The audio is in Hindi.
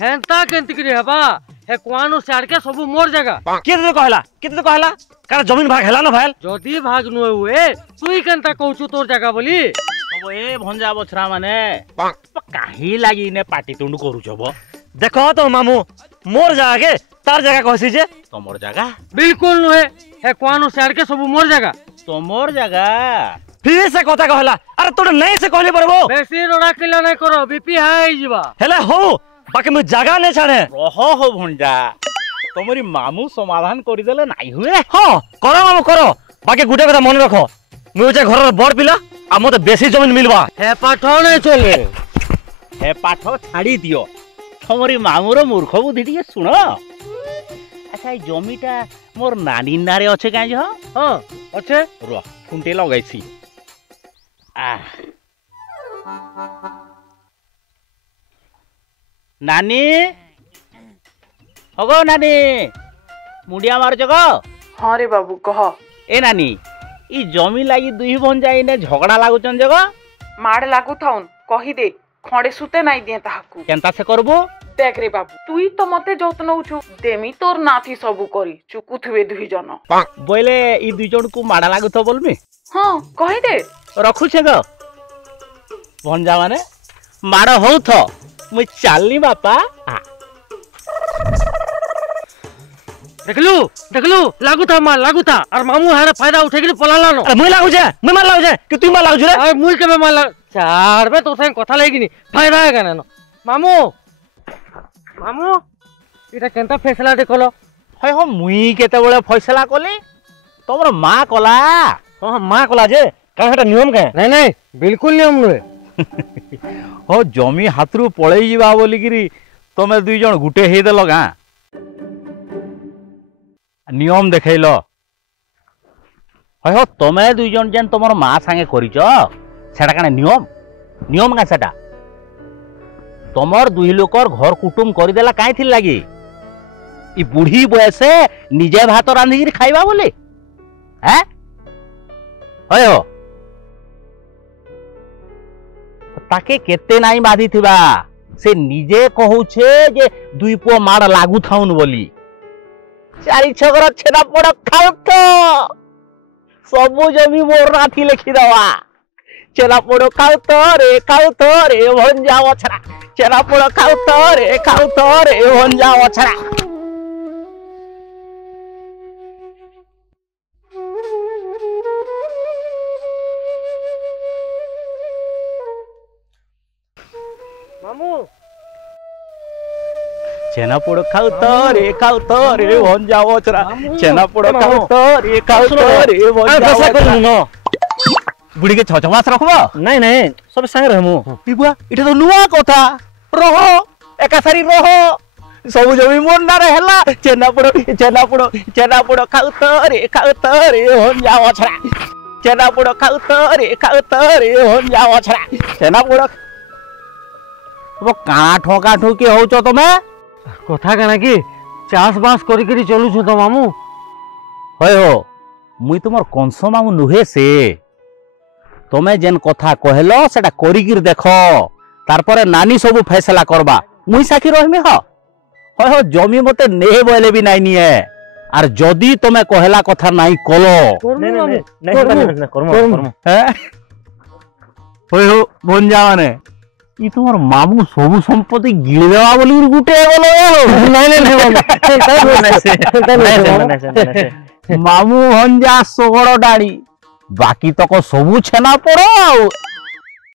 हेंता केंति करी हबा हे कुआनो साड़ के सब मोर जगह केते तो कहला काला जमीन भाग हेला न भाईल जदी भाग नुए हुए तुई केंता कहू तोर जगह बोली अब ए भंजा बछरा माने काहे लागी ने पाटी तुंड करू छबो देखो तो मामू मोर जगह के तार जगह कहसी जे तमर जगह बिल्कुल नुए हे कुआनो साड़ के सब मोर जगह तमर जगह फिर से कथा कहला अरे तोड़ नहीं से कहले परबो बेसी रोड़ा किला नहीं करो बीपी हाई जीवा हेला हो बाकी मैं जगह नहीं छाड़े रहो हो भंजा तमरी मामू समाधान करि देले नाही हुए हां करो मामू करो बाकी गुटे कथा मन रखो मुझे जे घर बड़ पिला आ मते बेसी जमीन मिलबा हे पाठो नहीं चले हे पाठ छाड़ी दियो तमरी मामूर मूर्ख बुद्धि टिके सुन अच्छा ए जमीटा मोर नानी नारे अच्छे काई हो हां अच्छे रो फुंटे लगाइसी नानी हगो नानी मुंडिया मार जगो हाँ रे बाबू कह ए नानी ई जमी लागी दुई भन जाई ने झगड़ा लागुचन जगो माड़ लागू थाउन कही दे खंडे सुते नाई दिए ताहाकू केनता से करबो देख रे बाबू तुई तो मते जत नउछु देमी तोर नाथी सबु करी चुकुथुबे दुई जन बोले ई दुई जन को माडा लागु तो बोलमी हाँ कही दे रखु छे गो भंजा माने माड़ हो थो मुई चालनी बापा देखलू लागू था मार लागू था और मामू हारे फायदा उठे के पलाला नो अरे मुई लागू जे मैं मार लागू जे कि तू मार लागू जे अरे मुई के मार लाग चार बे तो संग कथा लागी नी फायदा है काने नो मामू इटा केनता फैसला देखलो हय हो मुई केते बेले फैसला कली तमर मां कला हां मां कला जे का हटा नियम के नहीं बिल्कुल नियम नुए हो जमी हाथरू पळेई जीवा बोली गिरी तमे दुई जण गुटे हेई देलो गा नियम देखैलो हय हो तमे दुई जण जेन तमर मां संगे करिचो सेटा काने नियम का सेटा तमर दुई लोकर घर कुटुम करि देला काई थिल लागी ई बुढ़ी बयसे निजे भात रांधी गिरी खाइबा बोले हैं हय हो ताके केते नाई बाधी थिबा से निजे कहूछे जे दुई पो मार लागू थाउन बोली चारी छगर छेना पड़ खाउ तो सबु जमी मोर राथी लिखि दवा छेना पड़ खाउ तो रे भंजा वछरा छेना पड़ खाउ तो रे भंजा वछरा मामू छेना पोड़ खाउ तो रे भंजा वछरा छेना पोड़ खाउ तो रे भंजा वछरा बुढ़ी के 6 मास रखबो नहीं सब संग रहमु पिबुआ इठे तो नुआ कथा रहो एका सारी रहो सब जमी मोर ना रहला छेना पोड़ खाउ तो रे भंजा वछरा छेना पोड़ खाउ तो रे भंजा वछरा छेना पोड़ वो काठो के होचो तमे कथा काना कि चास बास करी करी चलु छु तो मामू हय हो मुई तुमर कंस मामू नुहे से तमे जेन कथा कहलो सेटा करी गिर देखो तार परे नानी सब फैसला करबा मुई साखी रहमी ह हय हो जमी मते ने बोले भी नाई निए आर जदी तमे कहला कथा नाई कलो नहीं करमु हैं हय हो भंजा माने ई तुमर मामू सब संपत्ति गिर देवा बोली गुटे बोलो नहीं मामू भंजा सोगड़ डाड़ी बाकी तक सबू छेना पड़ो